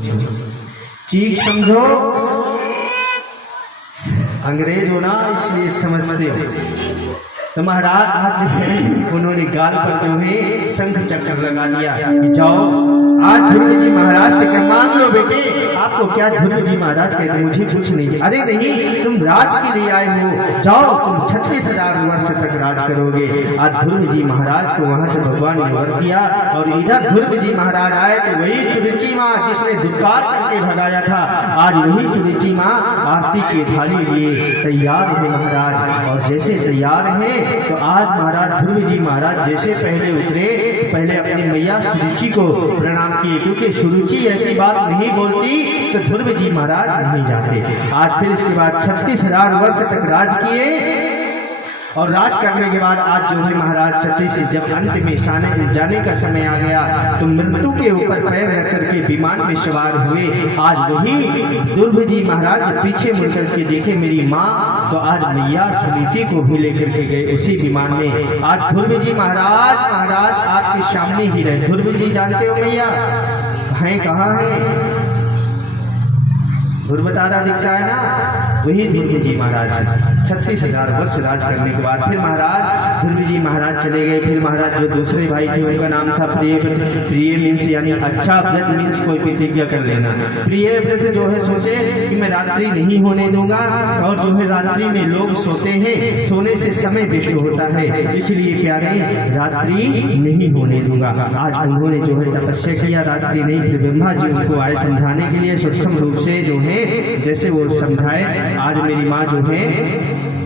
चीख समझो, अंग्रेज हो ना इसलिए समझते हो। तो महाराज आज जो है उन्होंने गाल पर जो है शंख चक्र लगा दिया कि जाओ आज ध्रुव जी महाराज से क्या मांग लो बेटे। आपको क्या ध्रुव जी महाराज कहते, मुझे कुछ नहीं। अरे नहीं, तुम राज के लिए आए हो, जाओ तुम 36,000 वर्ष तक राज करोगे। आज ध्रुव जी महाराज को वहां से भगवान ने वर दिया और इधर ध्रुव जी महाराज आए तो वही सुरुचि माँ जिसने दुत्कार करके भगाया था, आज वही सुरुचि माँ आरती की थाली लिए तैयार है महाराज। और जैसे तैयार है तो आज महाराज ध्रुव जी महाराज जैसे पहले उतरे, पहले अपनी मैया सुरुचि को प्रणाम किए, क्योंकि सुरुचि ऐसी बात नहीं बोलती तो ध्रुव जी महाराज नहीं जाते। आज फिर इसके बाद 36,000 वर्ष तक राज किए और राज करने के बाद आज जो है महाराज 36 जब अंत में जाने का समय आ गया तो मृत्यु के ऊपर पैर रख करके विमान में सवार हुए। आज वही ध्रुव जी महाराज पीछे मुड़ करके देखे मेरी माँ, तो आज मैया सुनीति को भी लेकर के गए उसी विमान में। आज ध्रुव जी महाराज आपके सामने ही रहे। ध्रुव जी जानते हो मैया कहाँ है? ध्रुव तारा दिखता है ना, वही ध्रुव जी महाराज 36,000 वर्ष राज करने के बाद फिर महाराज ध्रुव जी महाराज चले गए। फिर महाराज जो दूसरे भाई थे उनका नाम था प्रियव्रत। प्रिय मीन्स यानी अच्छा व्रत मीन्स कोई प्रतिज्ञा कर लेना। प्रियव्रत जो है सोचे कि मैं रात्रि नहीं होने दूंगा, और जो है रात्रि में लोग सोते हैं, सोने से समय वेस्ट होता है, इसलिए प्यारे रात्रि नहीं होने दूंगा। आज उन्होंने जो है तपस्या किया, रात्रि नहीं। फिर ब्रह्मा जी उनको आए समझाने के लिए सूक्ष्म रूप से जो है जैसे वो समझाए। आज मेरी माँ जो है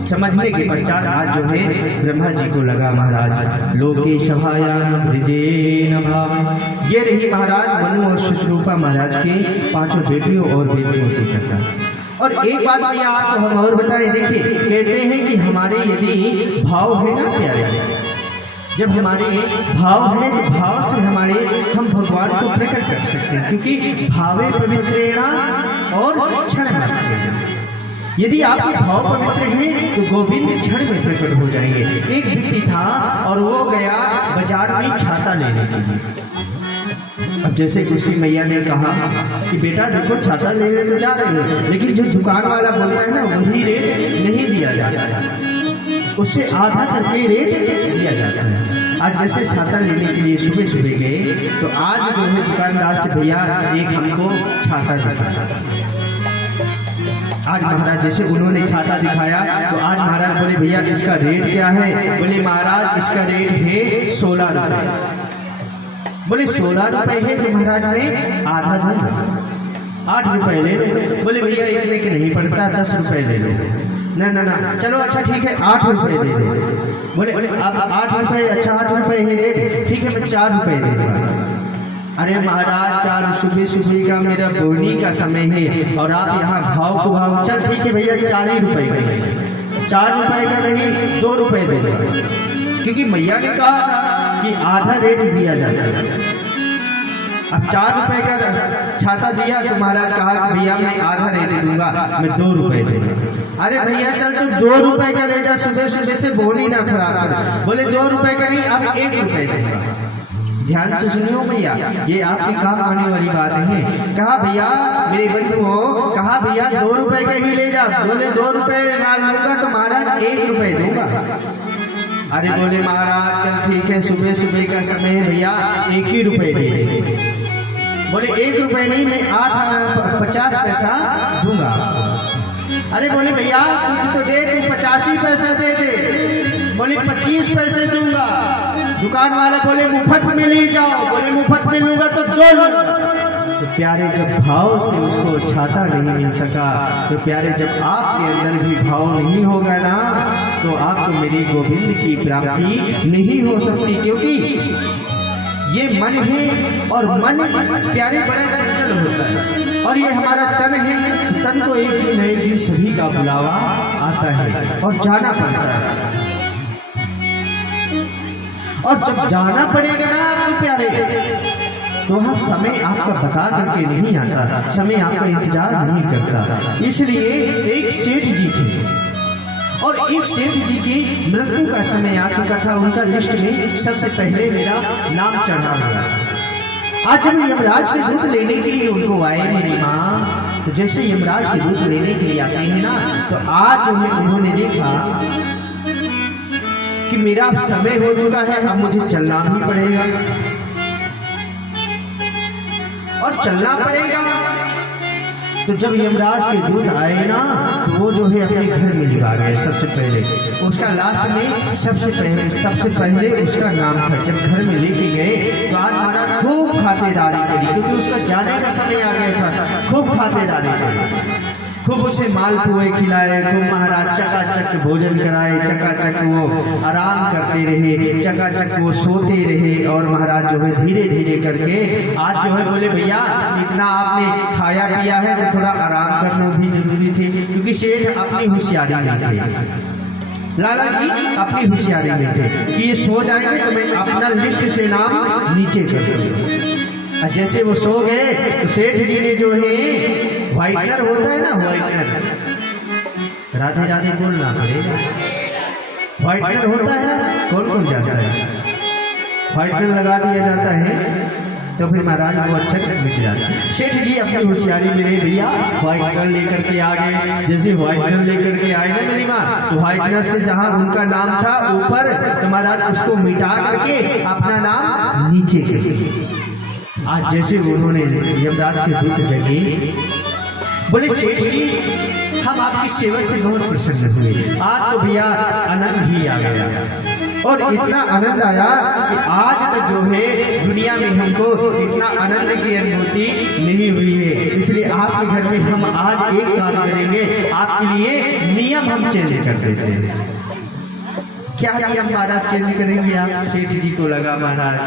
समझने के पश्चात आज जो है ब्रह्मा जी को लगा महाराज लोके सभायाम ब्रजेन भाव। ये रही महाराज मनु और शतरूपा महाराज के 5 बेटियों और बेटियों की कथा। और एक बात मैं आपको हम और बताएं, देखिए कहते हैं कि हमारे यदि भाव है ना प्यारे, जब हमारे भाव है तो भाव से हम भगवान को प्रकट कर सकते हैं, क्योंकि भावे पवित्रेणा और क्षण मात्रेण। यदि आपके भाव पवित्र हैं तो गोविंद क्षण में प्रकट हो जाएंगे। एक व्यक्ति था और वो गया बाजार में छाता लेने के लिए। अब जैसे उसकी मैया ने कहा कि बेटा देखो छाता लेने तो जा रहे हो, लेकिन जो दुकान वाला बोलता है ना वही रेट नहीं दिया जाता, उससे आधा करके रेट दिया जाता है। आज जैसे छाता लेने के लिए सुबह सुबह गए तो आज जो है दुकानदार से भैया एक हमको छाता दिखाया। आज महाराज जैसे उन्होंने छाता दिखाया तो आज महाराज बोले भैया इसका रेट क्या है? बोले महाराज इसका रेट है 16 रुपए। बोले 16 रुपए है तो महाराज में आधा दूंगा, 8 रुपए ले लो। बोले भैया इतने के नहीं पड़ता, 10 रुपए ले लो। ना चलो अच्छा ठीक है 8 रुपए दे दे। बोले अब 8 रुपए, अच्छा 8 रुपए ही रेट, ठीक है मैं 4 रुपए दे दूंगा। अरे महाराज 4 सुबह का मेरा बोनी का समय है और आप यहाँ भाव को भाव, चल ठीक है भैया 4 ही रुपए का, 4 रुपए का नहीं 2 रुपए दे दो, क्योंकि मैया ने कहा कि आधा रेट दिया जाता है। अब 4 रुपए का छाता दिया तो महाराज कहा कि भैया मैं आधा रेट दूंगा, मैं 2 रुपए दूंगा। अरे भैया चल तो 2 रुपए का ले जा, सुबह से बोली ना खराब कर। बोले 2 रुपए का नहीं अब 1 रुपए दूंगा। ध्यान से सुनियो भैया, ये आपके काम आने वाली बात है। कहा भैया मेरे बंधुओं, कहा भैया 2 रुपए के ही ले जा। बोले 2 रुपए लूंगा तो महाराज 1 रुपए दूंगा। अरे बोले महाराज चल ठीक है सुबह का समय है भैया 1 ही रुपए दे दे। बोले 1 रुपए नहीं मैं 50 पैसा दूंगा। अरे बोले भैया कुछ तो दे, तू 85 पैसा दे दे। बोले 25 पैसे दूंगा। दुकान वाला बोले मुफ्त में ले जाओ। बोले मुफ्त में लूंगा तो 2 लूंगा। तो प्यारे जब भाव से उसको छाता नहीं मिल सका, तो प्यारे जब आपके अंदर भी भाव नहीं होगा ना तो आपको मेरे गोविंद की प्राप्ति नहीं हो सकती, क्योंकि ये मन है और मन प्यारे बड़ा चंचल होता है और ये हमारा तन है। तो तन को एक दिन सभी का बुलावा आता है और जाना पड़ता है, और जब जाना पड़ेगा ना आपको प्यारे तो वहाँ समय आपका बता करके नहीं आता, समय आपका इंतजार नहीं करता। इसलिए एक सेठ जी थे और एक सेठ जी की मृत्यु का समय आ चुका था। उनका लिस्ट में सबसे पहले मेरा नाम चढ़ा हुआ। आज जब यमराज के दूत लेने के लिए उनको आए मेरी माँ, तो जैसे यमराज के दूत लेने के लिए आते हैं ना, तो आज जो है उन्होंने देखा कि मेरा समय हो चुका है, अब मुझे चलना ही पड़ेगा और चलना पड़ेगा। तो जब यमराज के दूत आए ना, तो वो जो है अपने घर में लिखा गए। सबसे पहले उसका लास्ट में सबसे पहले उसका नाम था। जब घर में लेके गए तो आज महाराज खूब खातेदारी करी, क्योंकि उसका जाने का समय आ गया था। खूब खातेदारी करी, खूब उसे मालपुए खिलाए, खूब महाराज चकाचक भोजन कराए, चकाचक वो आराम करते रहे, चकाचक वो सोते रहे। और महाराज जो है धीरे धीरे करके आज जो है बोले भैया इतना आपने खाया पिया है तो थोड़ा आराम करना भी जरूरी थे, क्योंकि शेठ अपनी होशियारी में थे, लाला जी अपनी होशियारी में थे कि ये सो जाएंगे तो मैं अपना लिस्ट से नाम नीचे कर दूंगा। जैसे वो सो गए तो सेठ जी ने जो है व्हाइटनर होता है ना, व्हाइटनर, राधे राधे बोलना पड़ेगा। व्हाइटनर होता है ना, कौन कौन जाता है, व्हाइटनर लगा दिया जाता है तो फिर महाराज वो अच्छा मिट जाता है। सेठ जी अपनी होशियारी में रहे, भैया व्हाइटनर लेकर के आ गए। जैसे व्हाइटनर लेकर के आए ना मेरी माँ, तो व्हाइटनर से जहाँ उनका नाम था ऊपर, तो महाराज उसको मिटा करके अपना नाम नीचे कर। आज जैसे उन्होंने यमराज के दूत जगे, बोले सेठ जी हम आपकी सेवा से बहुत प्रसन्न हुए, आज तो भैया आनंद ही आ गया। और इतना आनंद आया कि आज तक जो है दुनिया में हमको इतना आनंद की अनुभूति नहीं हुई है। इसलिए आपके घर में हम आज एक काम करेंगे, आपके लिए नियम हम चेंज कर देते हैं। क्या नियम महाराज चेंज करेंगे आप? सेठ जी को लगा महाराज,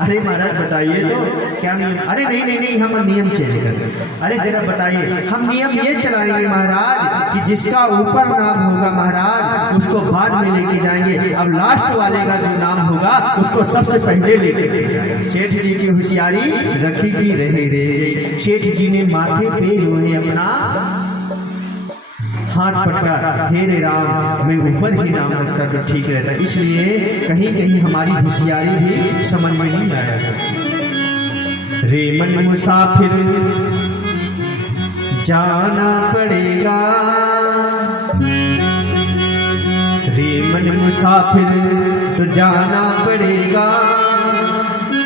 अरे महाराज बताइए तो क्या नियम? अरे नहीं हम नियम चेंज कर दें। अरे जरा बताइए, हम नियम ये चलाएंगे महाराज कि जिसका ऊपर नाम होगा महाराज उसको बाद में लेके जाएंगे, अब लास्ट वाले का जो नाम होगा उसको सबसे पहले लेके जाएंगे। सेठ जी की होशियारी रखी की रह गई। सेठ जी ने माथे पे जो है अपना हाथ पटका, हे रे राम मैं ऊपर ही नाम रखता तो ठीक रहता। इसलिए कहीं कहीं हमारी होशियारी भी समझ में नहीं आया। रे मन मुसाफिर जाना पड़ेगा, रे मन मुसाफिर तो जाना पड़ेगा।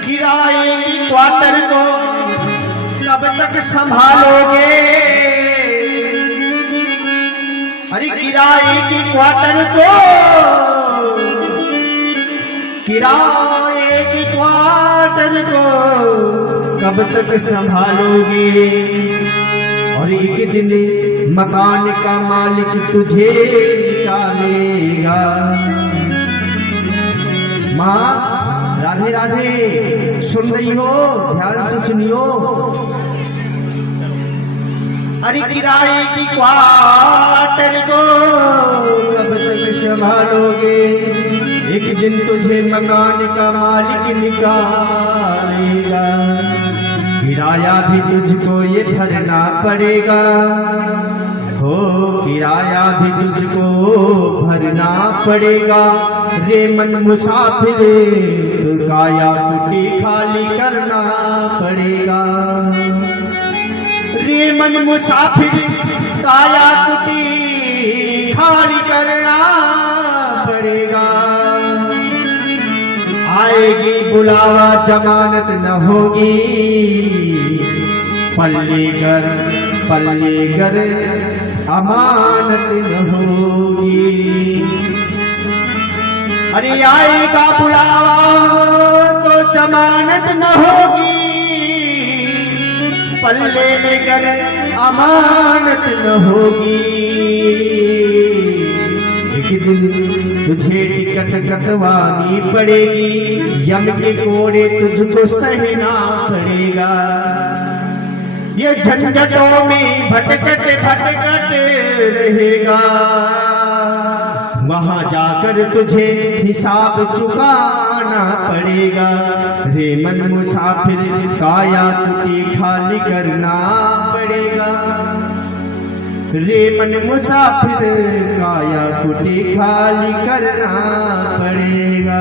किराए की क्वार्टर को कब तक संभालोगे? अरे किराए की क्वार्टर को, किराए की क्वार्टर को कब तक संभालोगे? और एक दिन मकान का मालिक तुझे निकालेगा। माँ राधे राधे सुन रही हो? ध्यान से सुनियो। अरे किराए की क्वार्टर को कब तक संभालोगे? एक दिन तुझे मकान का मालिक निकालेगा। किराया भी तुझको ये भरना पड़ेगा, हो किराया भी तुझको भरना पड़ेगा। रे मन मुसाफिर तो काया कुटी खाली करना पड़ेगा। रे मन मुसाफिर काया कुटी खाली करना पड़ेगा। आएगी बुलावा जमानत न होगी, पल्लीगर अमानत न होगी। अरे आएगा बुलावा तो जमानत न होगी, पल्ले में गर अमानत न होगी। एक दिन तुझे टिकट कटवानी पड़ेगी, यम के कोड़े तुझको सहना पड़ेगा। ये झंझटों में भटकट रहेगा, वहां जाकर तुझे हिसाब चुकाना पड़ेगा। रे मन मुसाफिर काया कुटी खाली करना पड़ेगा। रे मन मुसाफिर काया कुटी खाली करना पड़ेगा।